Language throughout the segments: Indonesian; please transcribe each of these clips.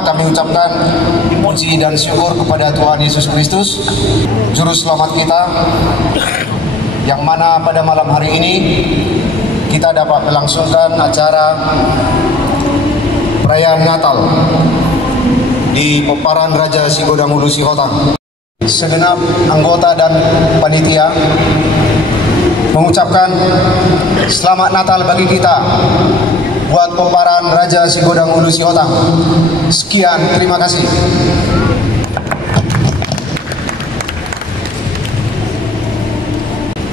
Pertama-tama kami ucapkan puji dan syukur kepada Tuhan Yesus Kristus, Juru Selamat kita, yang mana pada malam hari ini kita dapat melangsungkan acara perayaan Natal di Peparan Raja Sigodang Ulu Sihotang. Segenap anggota dan panitia mengucapkan selamat Natal bagi kita buat Peparan Raja Sigodang Ulu Sihotang. Sekian, terima kasih.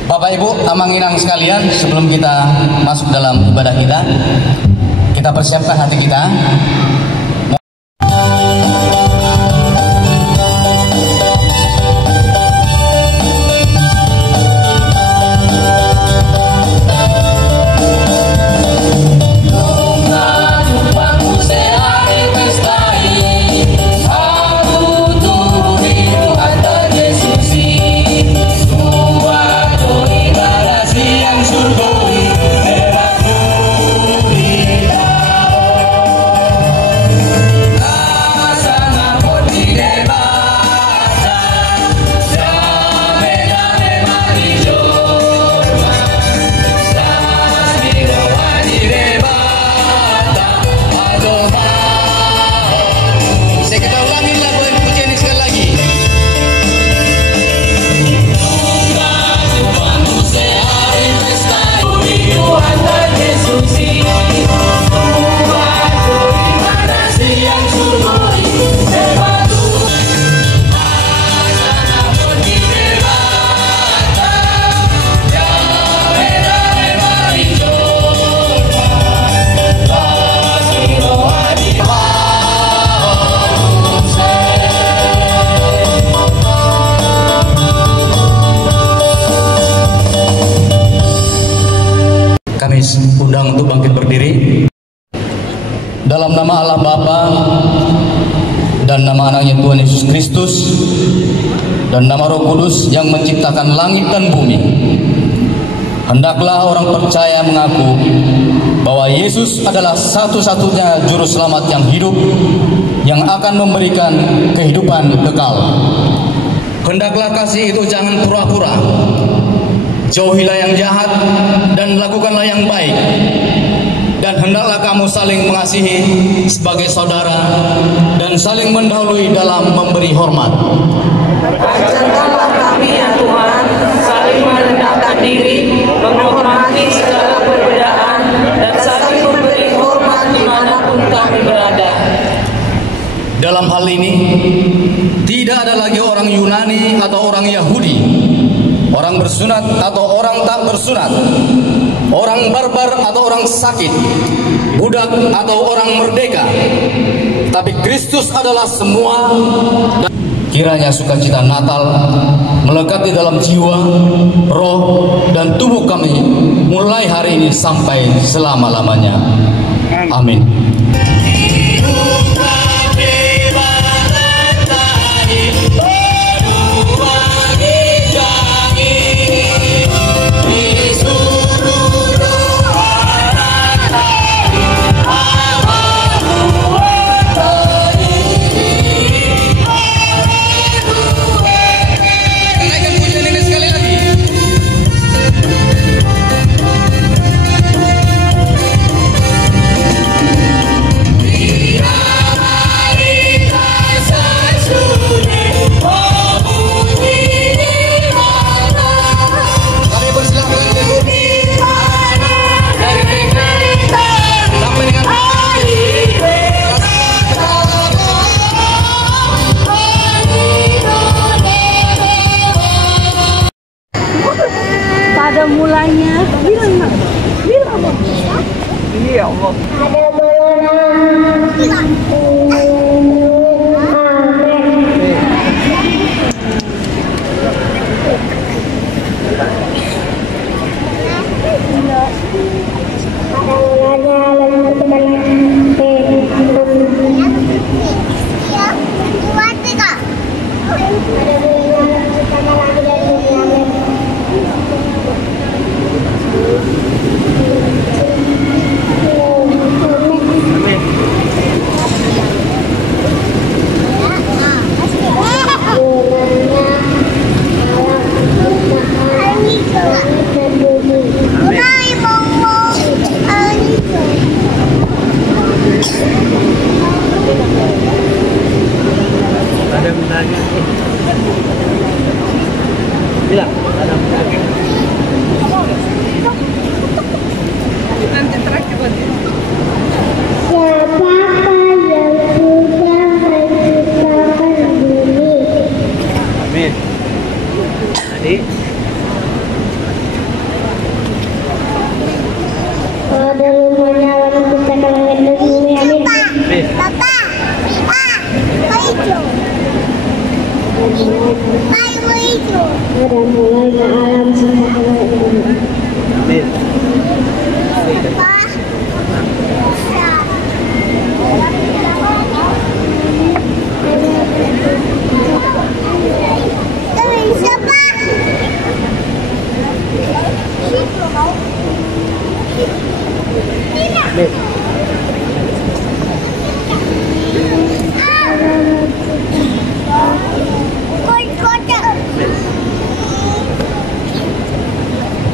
Bapak Ibu, Amanginang sekalian, sebelum kita masuk dalam ibadah kita persiapkan hati kita. Kami undang untuk bangkit berdiri. Dalam nama Allah Bapa dan nama anaknya Tuhan Yesus Kristus dan nama Roh Kudus yang menciptakan langit dan bumi, hendaklah orang percaya mengaku bahwa Yesus adalah satu-satunya juru selamat yang hidup, yang akan memberikan kehidupan kekal. Hendaklah kasih itu jangan pura-pura. Jauhilah yang jahat dan lakukanlah yang baik. Dan hendaklah kamu saling mengasihi sebagai saudara dan saling mendahului dalam memberi hormat. Ajarkanlah kami ya Tuhan, saling merendahkan diri, menghormati segala perbedaan, dan saling memberi hormat dimanapun kami berada. Dalam hal ini, tidak ada lagi orang Yunani atau orang Yahudi, orang bersunat atau orang tak bersunat, orang barbar atau orang sakit, budak atau orang merdeka, tapi Kristus adalah semua. Kiranya sukacita Natal melekat di dalam jiwa, roh, dan tubuh kami mulai hari ini sampai selama-lamanya. Amin. Pada mulanya bilang iya Allah.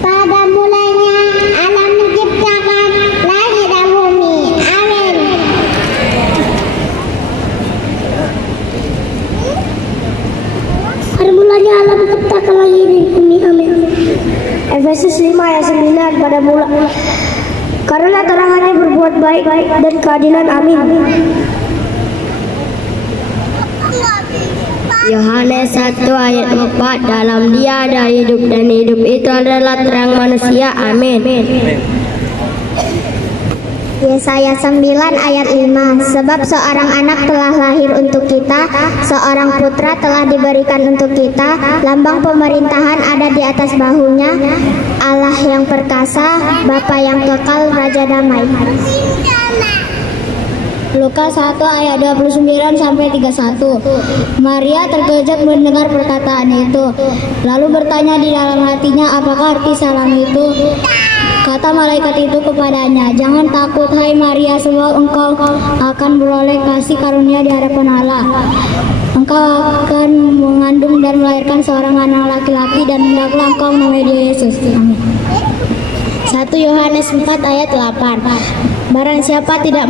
Pada mulanya Allah menciptakan langit dan bumi. Amin. Pada mulanya Allah menciptakan langit dan bumi. Amin. Efesus 5 ayat 9 pada mula. Karena terangannya berbuat baik dan keadilan. Amin. Yohanes 1 ayat 4, dalam Dia ada hidup dan hidup itu adalah terang manusia. Amin. Yesaya 9 ayat 5, sebab seorang anak telah lahir untuk kita, seorang putra telah diberikan untuk kita, lambang pemerintahan ada di atas bahunya, Allah yang perkasa, Bapa yang kekal, Raja damai. Lukas 1 ayat 29 sampai 31. Maria terkejut mendengar perkataan itu, lalu bertanya di dalam hatinya, apakah arti salam itu? Kata malaikat itu kepadanya, jangan takut hai Maria, sebab engkau akan beroleh kasih karunia di hadapan Allah. Engkau akan mengandung dan melahirkan seorang anak laki-laki, dan hendaklah engkau menamai dia Yesus. Amin. 1 Yohanes 4 ayat 8. Barang siapa tidak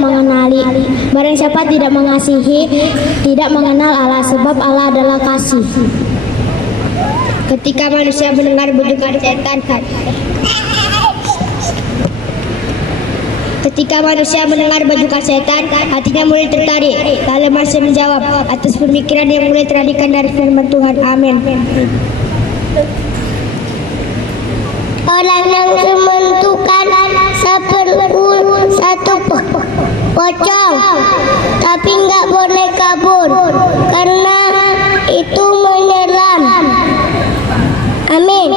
mengasihi, tidak mengenal Allah, sebab Allah adalah kasih. Ketika manusia mendengar bujukan setan, hatinya mulai tertarik. Lalu manusia menjawab atas pemikiran yang mulai teralihkan dari firman Tuhan. Amin. Orang yang menentukan satu pocong, tapi nggak boleh kabur, karena itu menyelam. Amin.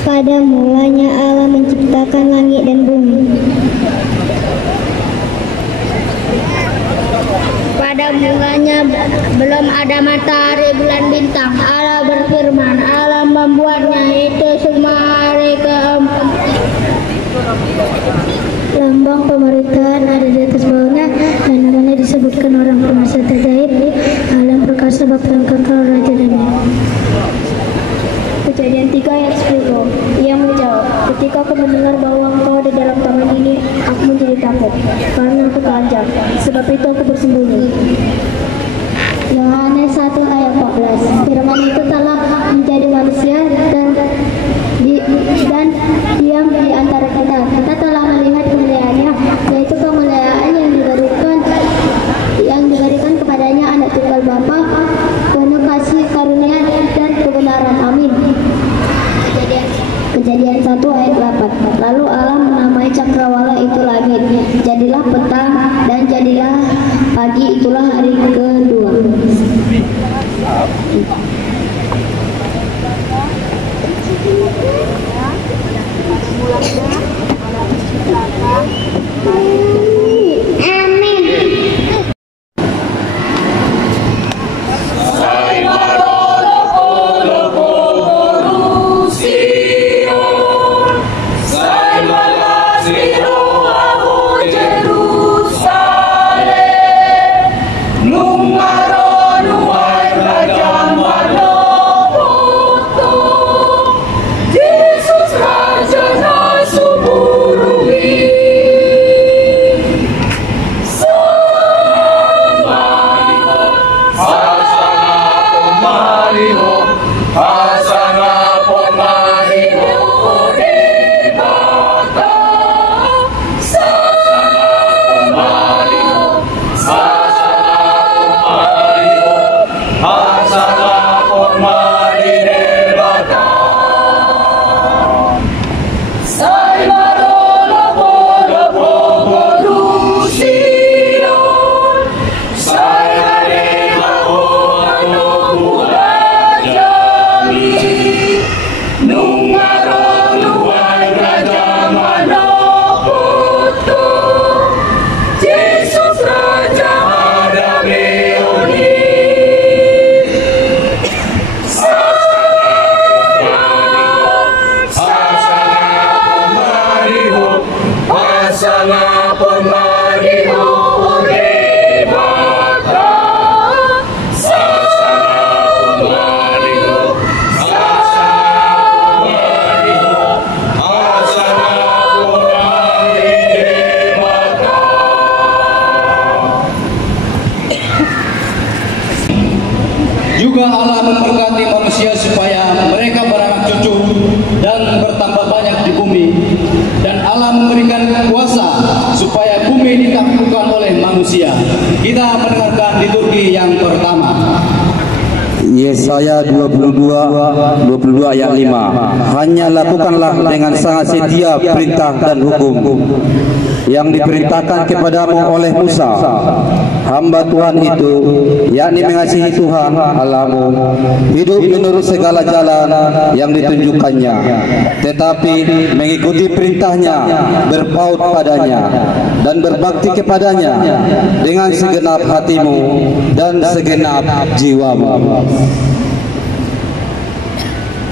Pada mulanya Allah menciptakan langit dan bumi. Pada mulanya belum ada matahari, bulan, bintang. Allah berfirman, Allah membuatnya itu semua hari keempat. Lambang pemerintahan ada di atas bawahnya, dan namanya disebutkan orang penasihat ajaib, Allah yang perkasa, Bapa yang kekal, Raja damai. Kejadian 3 ayat 10. Ia menjawab, ketika aku mendengar bahwa engkau ada dalam taman ini, aku menjadi takut, karena aku telanjang, sebab itu aku bersembunyi. Yohanes 1 ayat 14. Firman itu telah menjadi manusia dan diam di antara kita. Kita telah melihat kemuliaannya, yaitu kemuliaan yang diberikan kepadanya anak tunggal Bapa, penuh kasih karunia dan kebenaran. Amin. Kejadian 1 ayat 8. Lalu Allah menamai cakrawala itu langit. Jadilah petang dan jadilah pagi, itulah hari kedua. Amin. No mereka beranak cucu dan bertambah banyak di bumi, dan Allah memberikan kuasa supaya bumi ditaklukkan oleh manusia. Kita mendengarkan liturgi yang pertama. Yesaya 22 ayat 5. Hanya lakukanlah dengan sangat setia perintah dan hukum yang diperintahkan kepadamu oleh Musa, hamba Tuhan itu, yakni mengasihi Tuhan Allahmu, hidup menurut segala jalan yang ditunjukkannya, tetapi mengikuti perintahnya, berpaut padanya, dan berbakti kepadanya dengan segenap hatimu dan segenap jiwamu.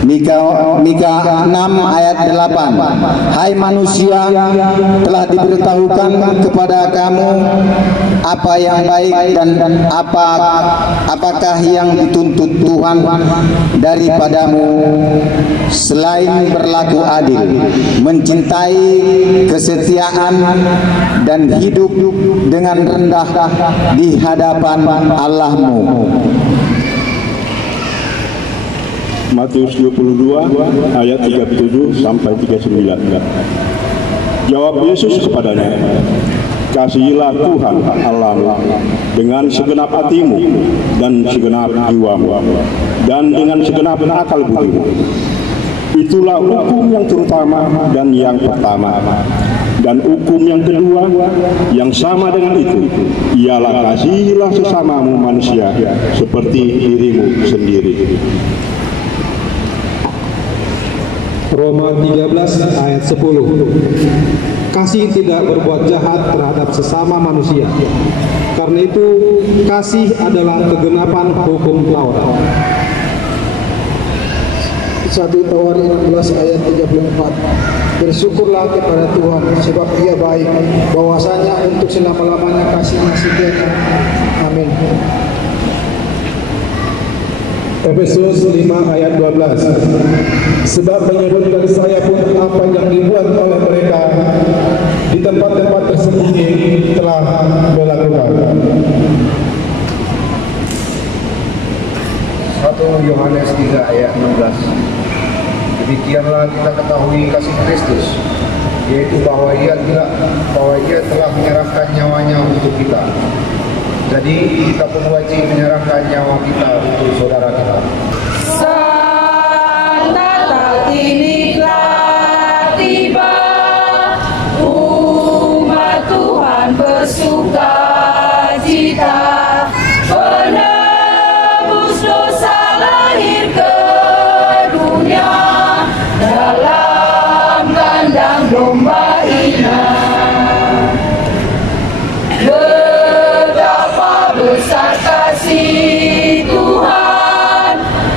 Mika 6 ayat 8. Hai manusia, telah diberitahukan kepada kamu apa yang baik dan apakah yang dituntut Tuhan daripadamu, selain berlaku adil, mencintai kesetiaan, dan hidup dengan rendah di hadapan Allahmu. Matius 22 ayat 37 sampai 39. Jawab Yesus kepadanya, kasihilah Tuhan Allahmu dengan segenap hatimu dan segenap jiwamu dan dengan segenap akal budimu. Itulah hukum yang terutama dan yang pertama. Dan hukum yang kedua yang sama dengan itu ialah kasihilah sesamamu manusia seperti dirimu sendiri. Roma 13 ayat 10. Kasih tidak berbuat jahat terhadap sesama manusia. Karena itu kasih adalah kegenapan hukum Taurat. 1 Tawarin 16 ayat 34. Bersyukurlah kepada Tuhan sebab Ia baik, bahwasanya untuk selama-lamanya kasih-Nya setianya. Amin. Efesus 5 ayat 12. Sebab menyebut dari saya pun apa yang dibuat oleh mereka di tempat-tempat tersembunyi telah melakukan. 1 Yohanes 3 ayat 16. Demikianlah kita ketahui kasih Kristus, yaitu bahwa ia telah menyerahkan nyawanya untuk kita. Jadi kita pun wajib menyerahkan nyawa kita untuk saudara kita. Sang Natal ini telah tiba, umat Tuhan bersuka cita, penebus dosa lahir ke dunia dalam kandang domba inang. Besar kasih Tuhan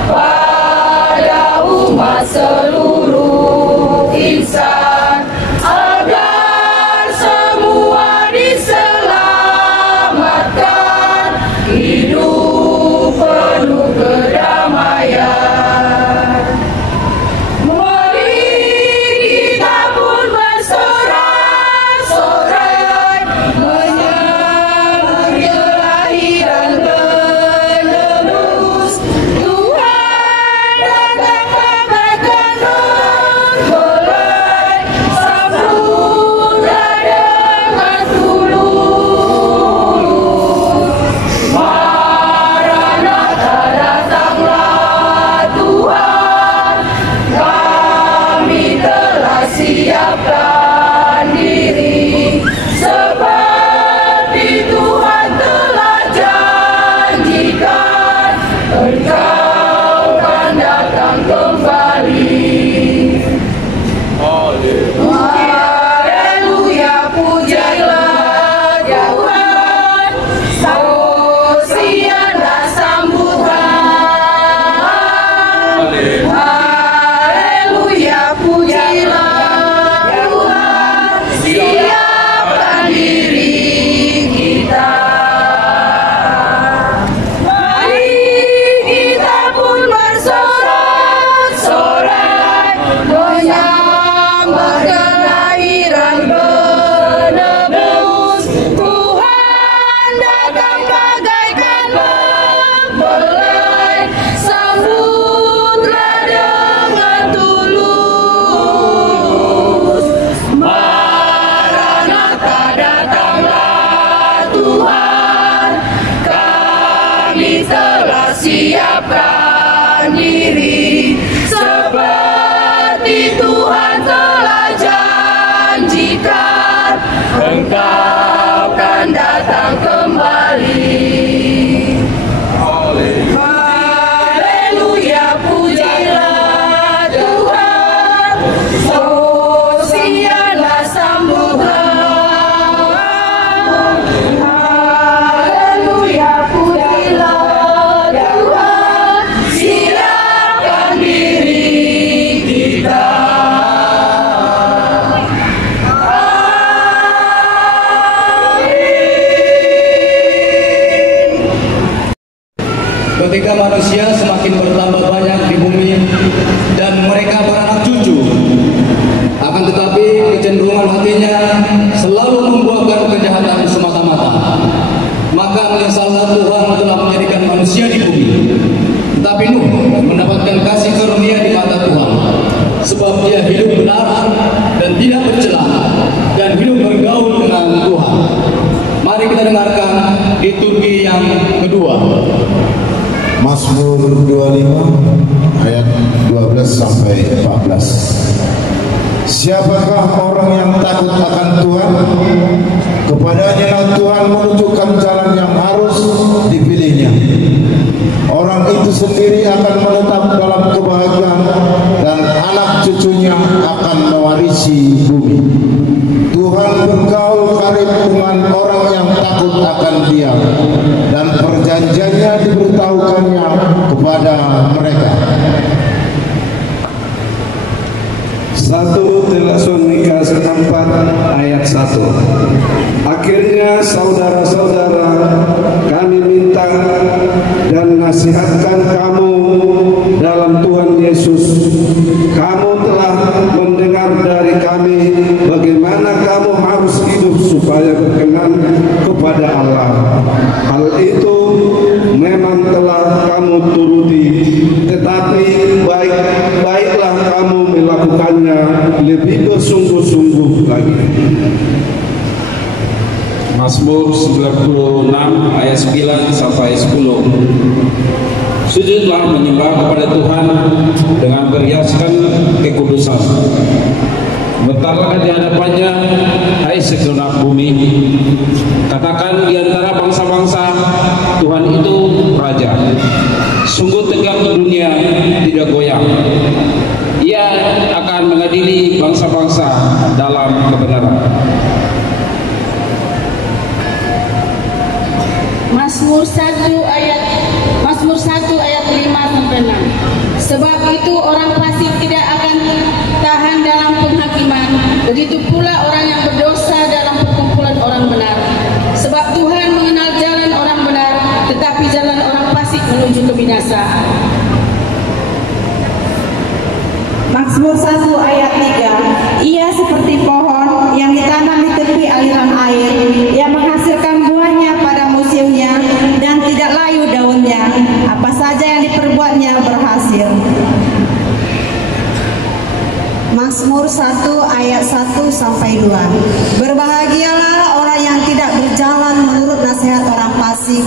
pada umat seluruh insan, agar semua diselamatkan, hidup penuh kedamaian. Mari kita pun bersorak-sorai menyambut kelahiran penebus. Tuhan datang memberikan nur sampai 14. Siapakah orang yang takut akan Tuhan? Kepadanya Tuhan menunjukkan jalan yang harus dipilihnya. Orang itu sendiri akan menetap dalam kebahagiaan dan anak cucunya akan mewarisi bumi. Tuhan bergaul karib dengan orang yang takut akan Dia, dan perjanjiannya diberitahukannya kepada mereka. 1 Tesalonika 4 ayat 1. Akhirnya saudara-saudara, kami minta dan nasihatkan kamu dalam Tuhan Yesus. Kamu telah mendengar dari kami bagaimana kamu harus hidup supaya berkenan kepada Allah. Hal itu memang telah kamu turuti, tetapi baiklah kamu melakukannya lebih bersungguh-sungguh lagi. Mazmur 96 ayat 9 sampai 10. Sujudlah menyembah kepada Tuhan dengan berhiaskan kekudusan. Bentarlah di hadapannya, hai segenap bumi. Katakan di antara bangsa-bangsa, Tuhan itu Raja. Sungguh tegak dunia, tidak goyang. Ia akan mengadili bangsa-bangsa dalam kebenaran. Mazmur 1 ayat 5 sampai 6. Sebab itu orang fasik tidak akan tahan dalam penghakiman, begitu pula orang yang berdosa dalam perkumpulan orang benar. Sebab Tuhan mengenal jalan orang benar, tetapi jalan orang fasik menuju kebinasaan. Mazmur 1 ayat 3. Ia seperti pohon yang ditanam di tepi aliran air, yang menghasilkan buahnya pada musimnya dan tidak layu daunnya. Apa saja yang diperbuatnya berhasil. Mazmur 1 ayat 1 sampai 2. Berbahagialah orang yang tidak berjalan menurut nasihat orang fasik,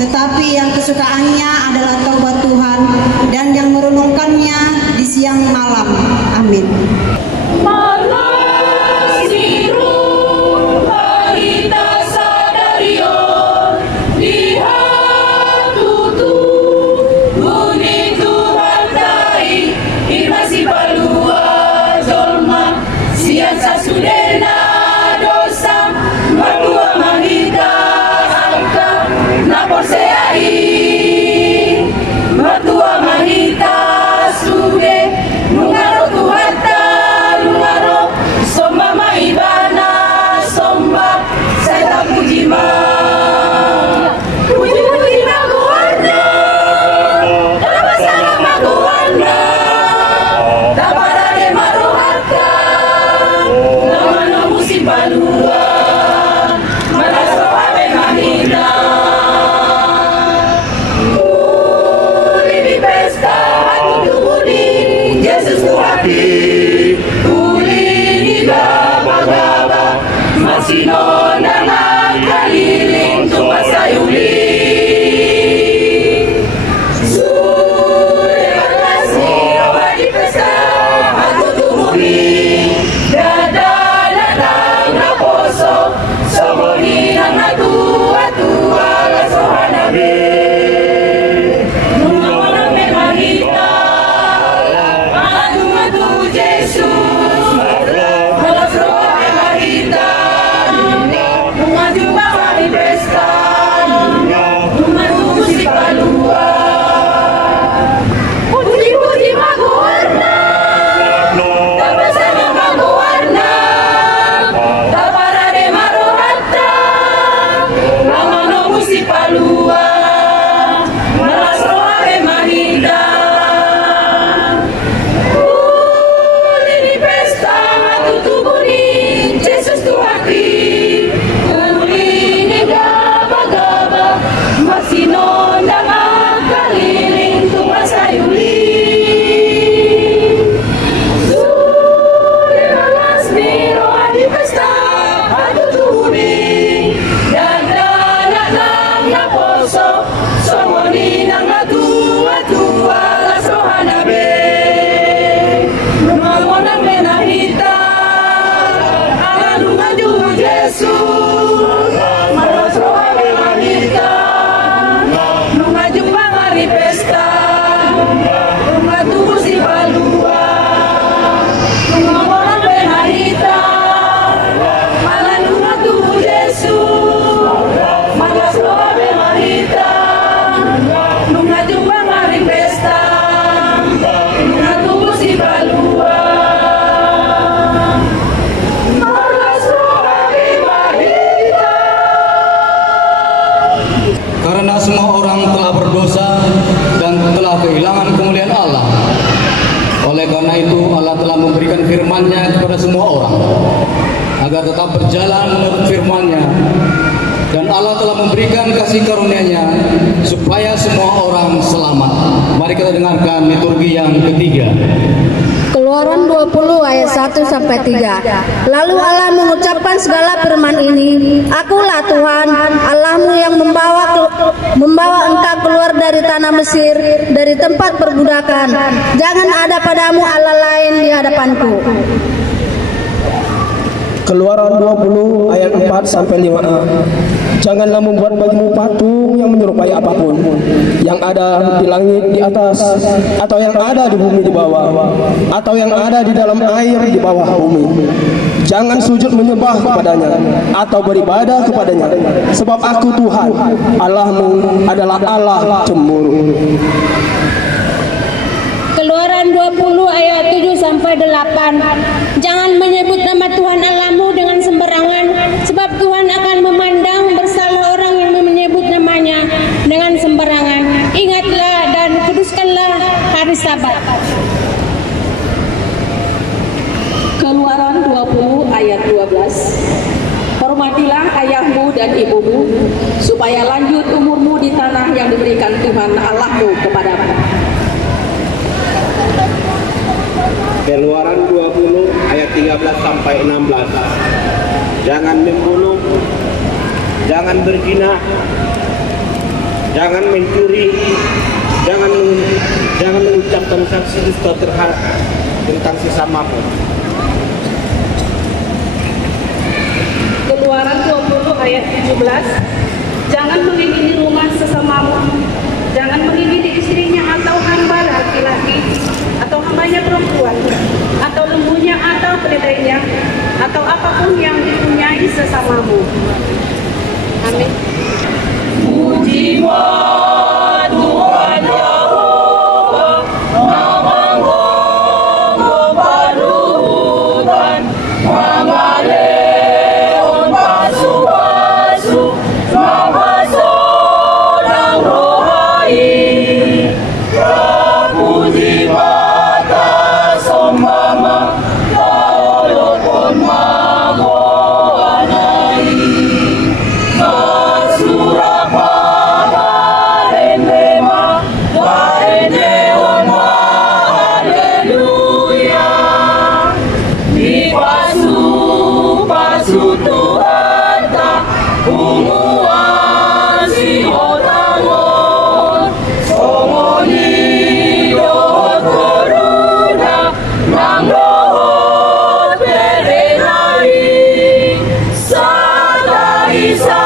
tetapi yang kesukaannya adalah taubat Tuhan dan yang merenungkannya di siang malam. Amin. Matua mahita suge nungarotu hata Oleh karena itu Allah telah memberikan firman-Nya kepada semua orang agar tetap berjalan menurut firman-Nya, dan Allah telah memberikan kasih karunia-Nya supaya semua orang selamat. Mari kita dengarkan liturgi yang ketiga. Keluaran 20 ayat 1 sampai 3. Lalu Allah mengucapkan segala firman ini, Akulah Tuhan Allahmu yang membawa engkau keluar dari tanah Mesir, dari tempat perbudakan. Jangan ada padamu Allah lain di hadapanku. Keluaran 20 ayat 4 sampai 5a. Janganlah membuat bagimu patung yang menyerupai apapun yang ada di langit di atas, atau yang ada di bumi di bawah, atau yang ada di dalam air di bawah bumi. Jangan sujud menyembah kepadanya atau beribadah kepadanya, sebab Aku Tuhan Allahmu adalah Allah cemburu. Keluaran 20 ayat 7 sampai 8. Jangan menyebut nama Tuhan Allahmu dengan sembarangan, sebab Tuhan akan memandang bersalah orang yang menyebut namanya dengan sembarangan. Ingatlah dan kuduskanlah hari Sabat. Keluaran 20 ayat 12. Hormatilah ayahmu dan ibumu, supaya lanjut umurmu di tanah yang diberikan Tuhan Allahmu kepadamu. Keluaran 20 ayat 13 sampai 16. Jangan membunuh, jangan berzina, jangan mencuri, jangan mengucapkan saksi dusta tentang sesamamu. Keluaran 20 ayat 17. Jangan mengingini rumah sesamamu, jangan mengingini istrinya atau hamba laki-laki, atau hambanya perempuan, atau lembunya atau keledainya, atau apapun yang dipunyai sesamamu. Amin. Pujilah Tuhan Yehova, nama-Mu membarukan, nama Leon basuh-basuh, nama Sodang rohai. Terpuji mata sombama, walaupun magoanai. Surah Mama Rendema, Wareneon Haleluya. Dipasu-pasu Tuhan tak unguan si otangon, songoni dohot koruna, nang dohot berenari, sata isa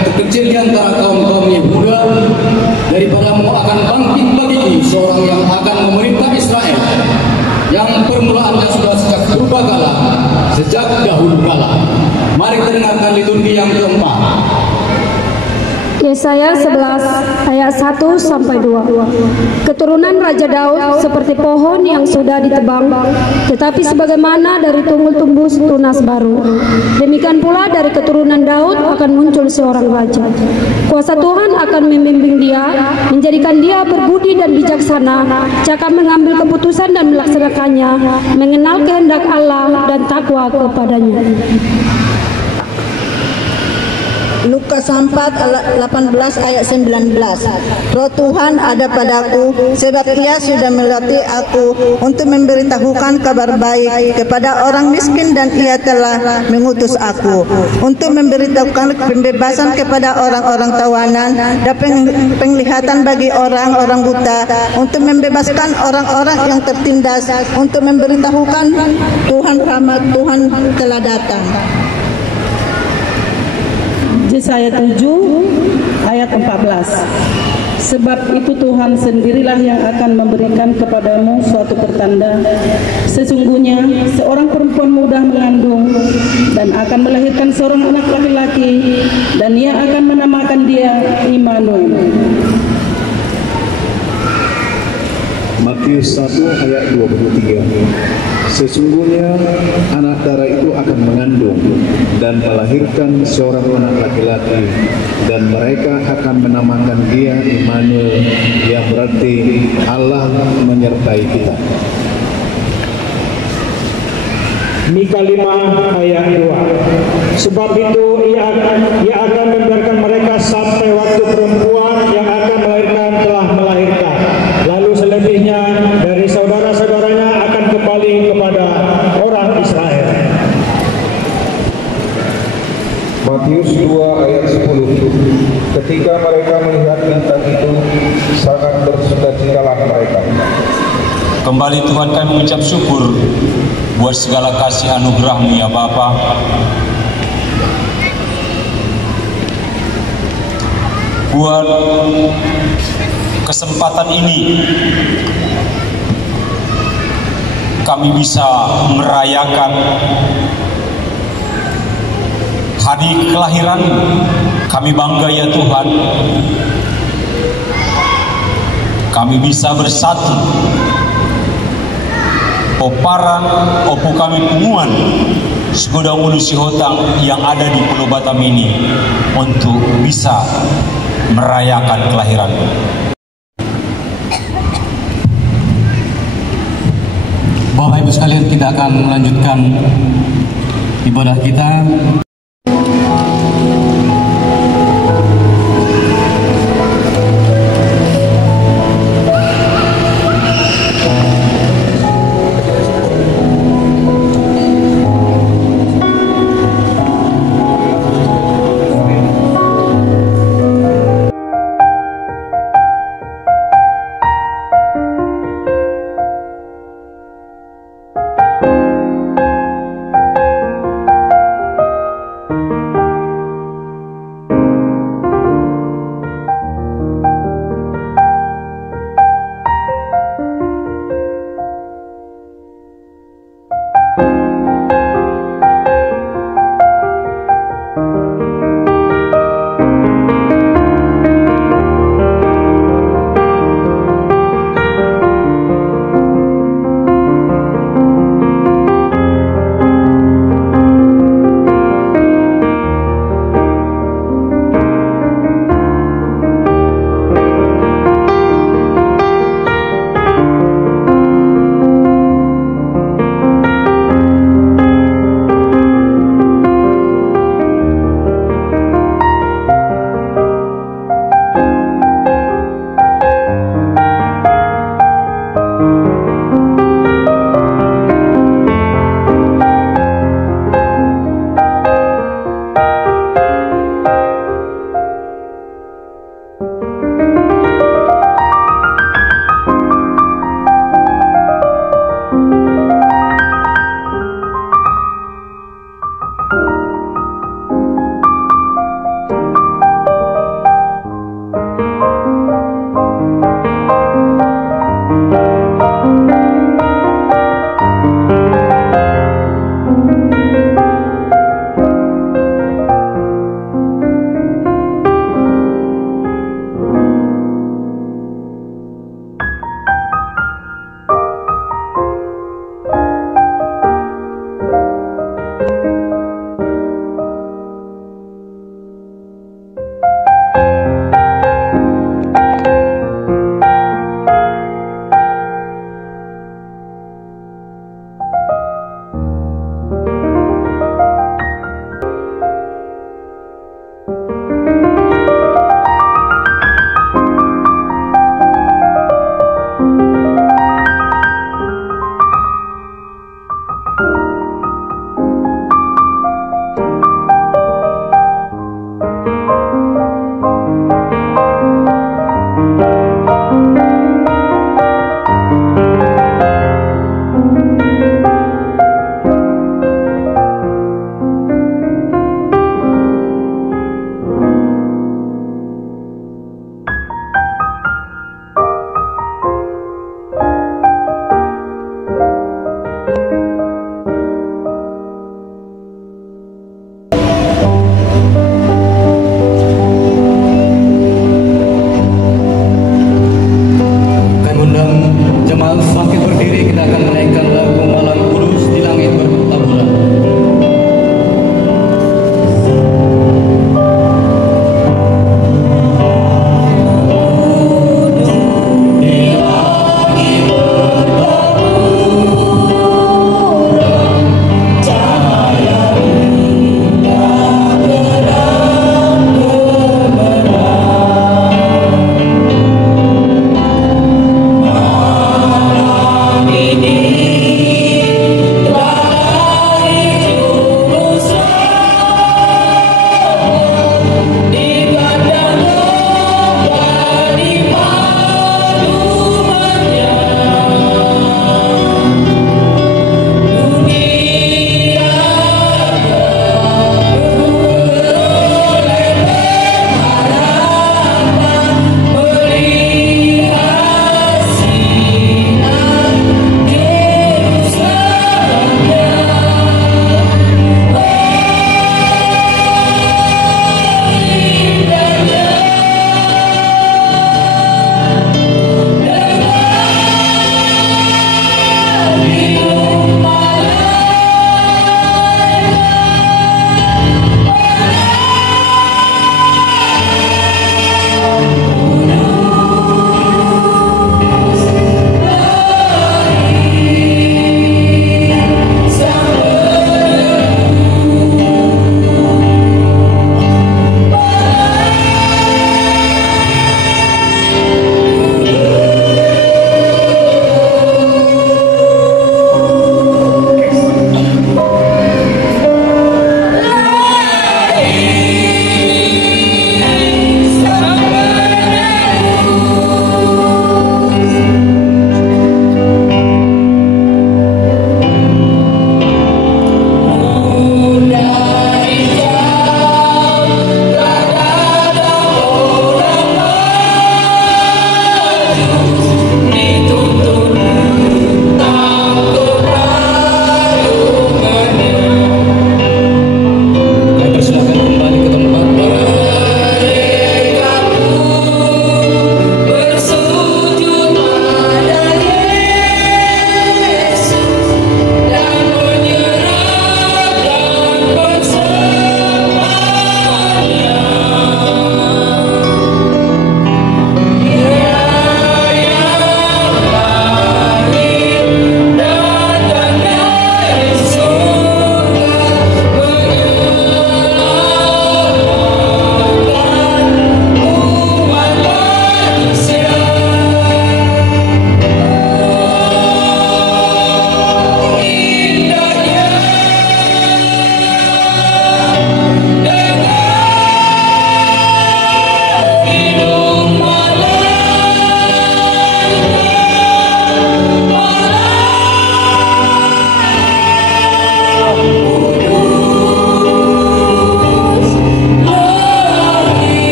terkecil di antara kaum-kaum Yehuda, daripadamu akan bangkit bagiku seorang yang akan memerintah Israel, yang permulaannya sudah sejak purbakala, sejak dahulu kala. Mari kita dengarkan liturgi yang keempat. Yesaya 11 ayat 1 sampai 2. Keturunan Raja Daud seperti pohon yang sudah ditebang, tetapi sebagaimana dari tunggul tumbuh tunas baru. Demikian pula dari keturunan Daud akan muncul seorang raja. Kuasa Tuhan akan membimbing dia, menjadikan dia berbudi dan bijaksana, cakap mengambil keputusan dan melaksanakannya, mengenal kehendak Allah dan takwa kepadanya. Lukas 4:18 ayat 19. Roh Tuhan ada padaku, sebab Ia sudah melatih aku untuk memberitahukan kabar baik kepada orang miskin, dan Ia telah mengutus aku untuk memberitahukan pembebasan kepada orang-orang tawanan dan penglihatan bagi orang-orang buta, untuk membebaskan orang-orang yang tertindas, untuk memberitahukan rahmat Tuhan telah datang. Yesaya 7 ayat 14. Sebab itu Tuhan sendirilah yang akan memberikan kepadamu suatu pertanda. Sesungguhnya seorang perempuan muda mengandung dan akan melahirkan seorang anak laki-laki, dan ia akan menamakan dia Immanuel. Matius 1 ayat 23. Sesungguhnya anak darah itu akan mengandung dan melahirkan seorang anak laki-laki, dan mereka akan menamakan dia Immanuel, yang berarti Allah menyertai kita. Mika 5 ayat 2. Sebab itu ia akan membiarkan mereka sampai waktu perempuan yang akan melahirkan telah melahirkan. Lalu selebihnya dari saudara-saudaranya akan kembali kepada orang Israel. Matius 2 ayat 10. Ketika mereka melihat bintang itu, sangat bersukacitalah mereka. Kembali Tuhan kami mengucap syukur buat segala kasih anugerah-Mu ya Bapa. Buat kesempatan ini kami bisa merayakan hari kelahiran. Kami bangga ya Tuhan, kami bisa bersatu Oparang opo kami punguan segudang ulu sihotang yang ada di Pulau Batam ini untuk bisa merayakan kelahiran. Bapak Ibu sekalian, kita akan melanjutkan ibadah kita. Oke, kita akan menaikkan lagu Malam Kudus di Langit Bertaburan.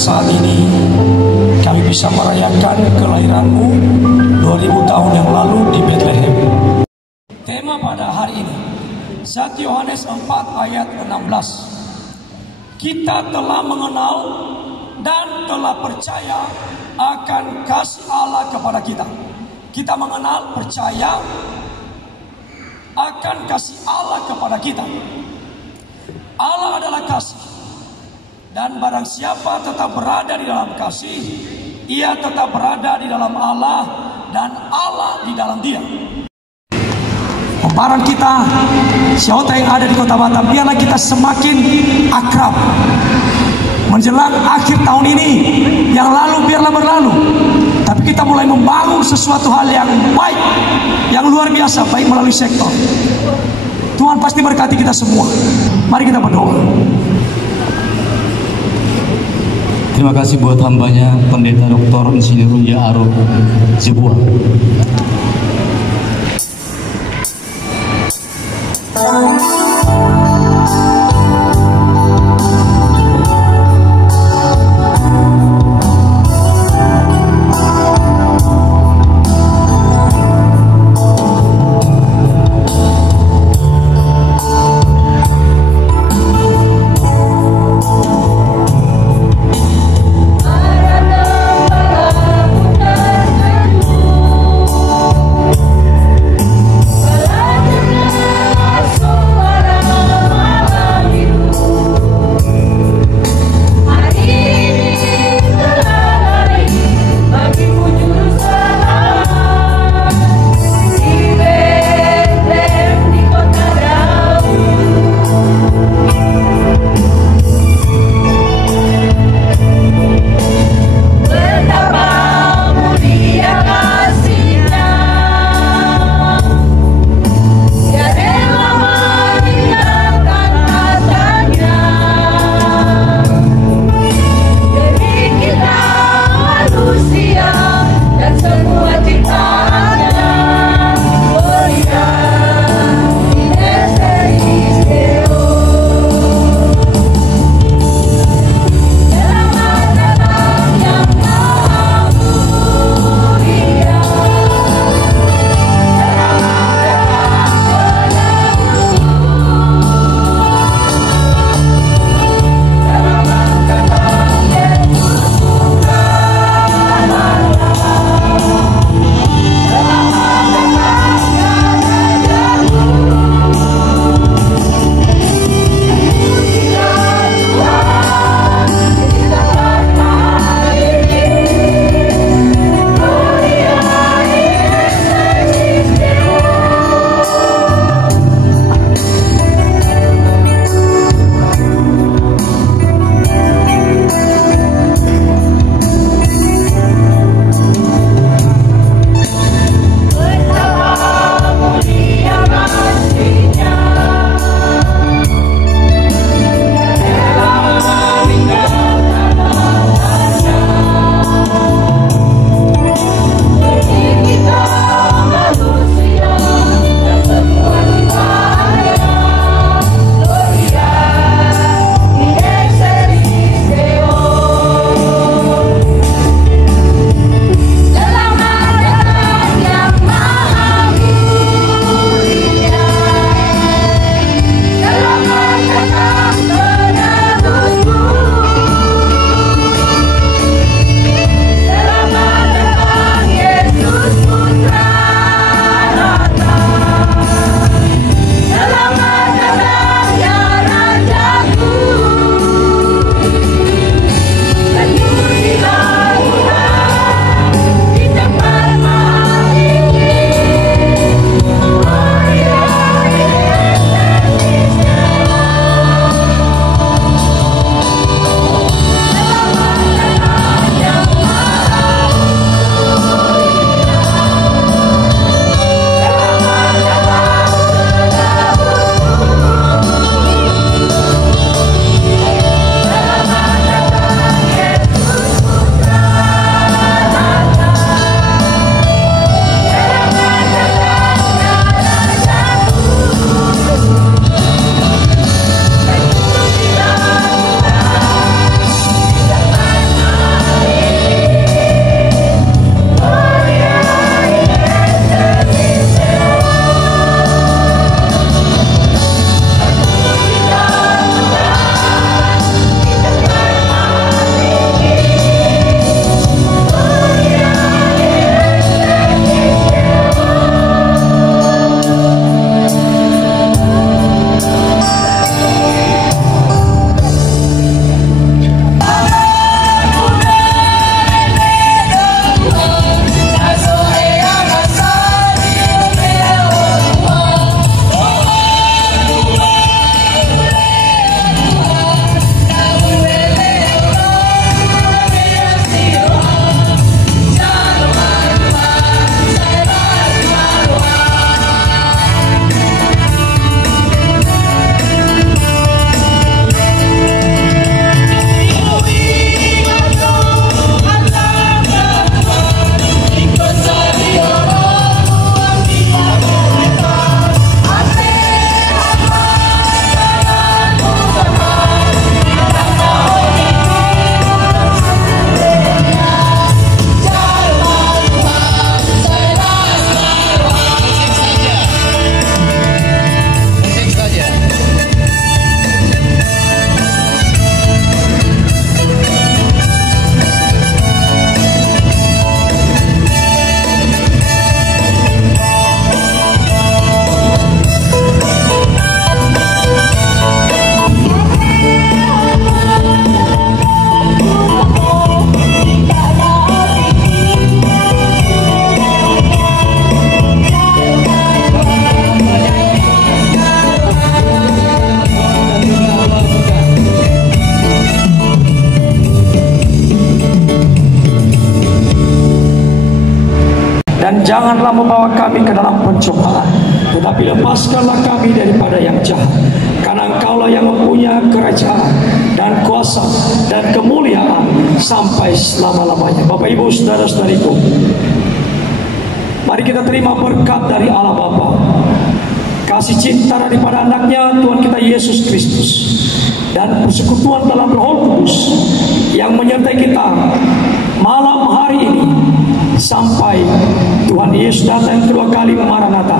saat ini kami bisa merayakan kelahiran-Mu 2000 tahun yang lalu di Bethlehem. Tema pada hari ini 1 Yohanes 4 ayat 16. Kita telah mengenal dan telah percaya akan kasih Allah kepada kita. Kita mengenal, percaya akan kasih Allah kepada kita. Allah adalah kasih, dan barang siapa tetap berada di dalam kasih, ia tetap berada di dalam Allah dan Allah di dalam dia. Hamparan kita, siapa yang ada di Kota Batam, biarlah kita semakin akrab. Menjelang akhir tahun ini, yang lalu biarlah berlalu, tapi kita mulai membangun sesuatu hal yang baik, yang luar biasa, baik melalui sektor. Tuhan pasti berkati kita semua. Mari kita berdoa. Terima kasih buat hambanya Pendeta Dr. Insinyur Unja Aro Jebuah. dan janganlah membawa kami ke dalam pencobaan, tetapi lepaskanlah kami daripada yang jahat. Karena Engkaulah yang mempunyai kerajaan dan kuasa dan kemuliaan sampai selama-lamanya. Bapak Ibu saudara-saudariku, mari kita terima berkat dari Allah Bapa, kasih cinta daripada anaknya Tuhan kita Yesus Kristus, dan persekutuan dalam Roh Kudus yang menyertai kita malam hari ini sampai Tuhan Yesus datang kedua kali Maranatha.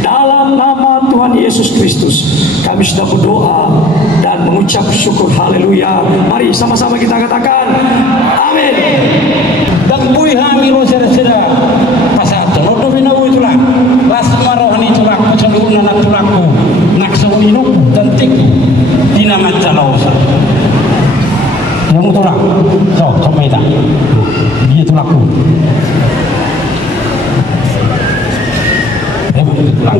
Dalam nama Tuhan Yesus Kristus kami sudah berdoa dan mengucap syukur. Haleluya. Mari sama-sama kita katakan amin. Dan bui hamil sera-sera pasal nodo binawu itulah las marohani itulah cenderung anak tulaku nak sewinuk dan tik dinamat calausa yang tulak so sampai dah dia tulaku tulang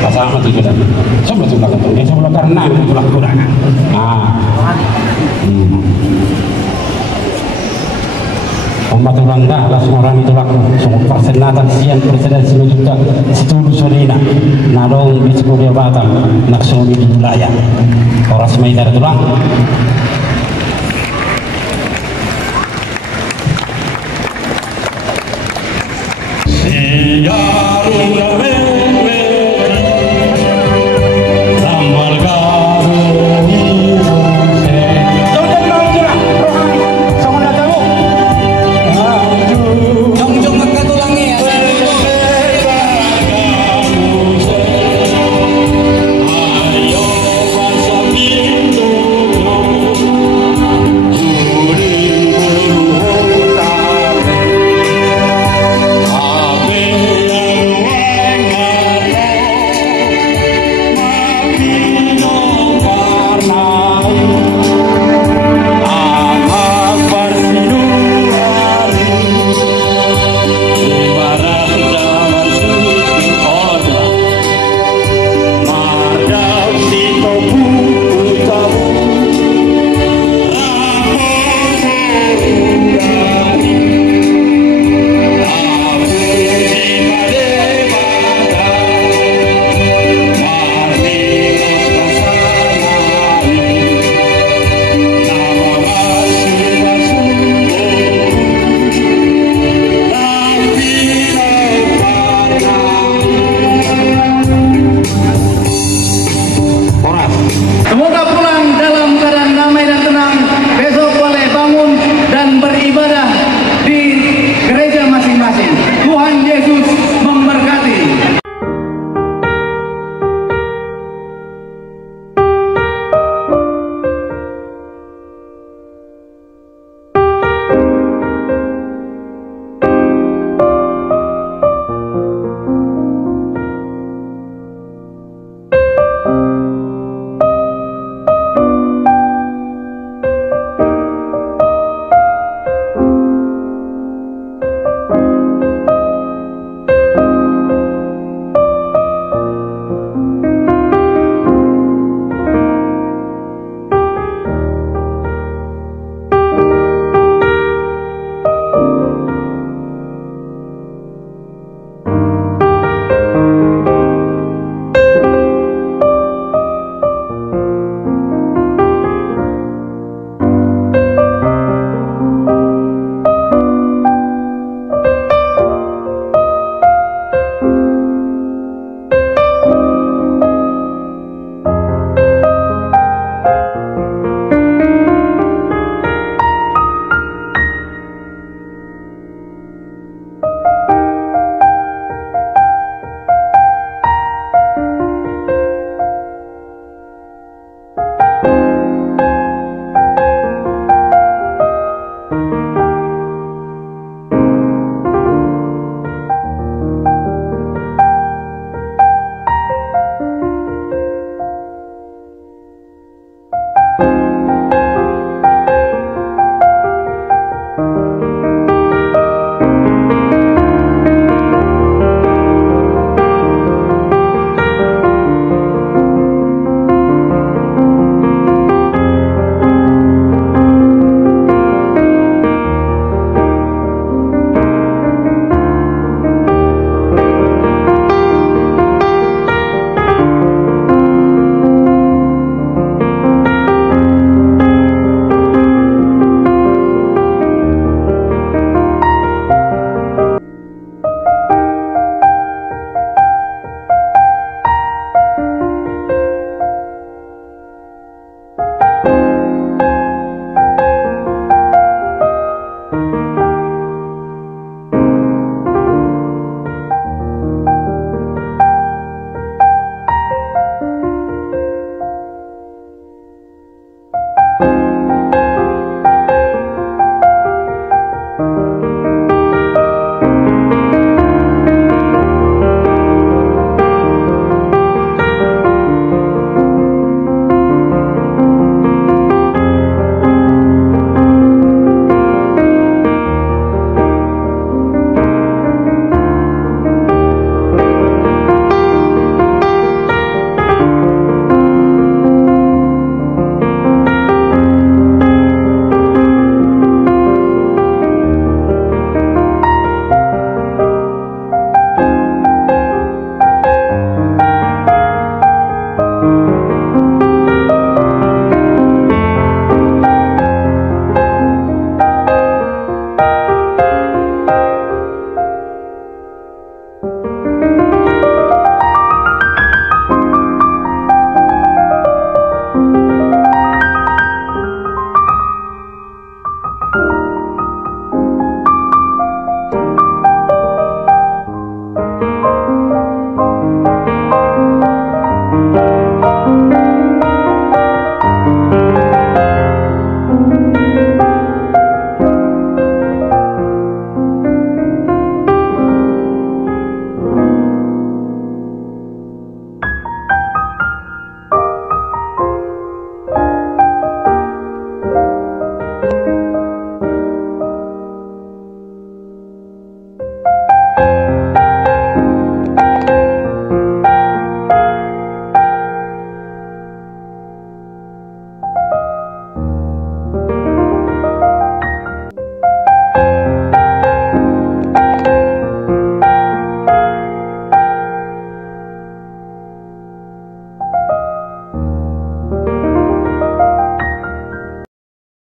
pasal mati kita sampai tulak itu dia sebelum karena tulak kurang umat orang dah lah seorang itu laku semua persenatan sian presiden seluruh setuju sorina nadong di sekolah Batam nak soli di wilayah orang semai dari tulang Siarun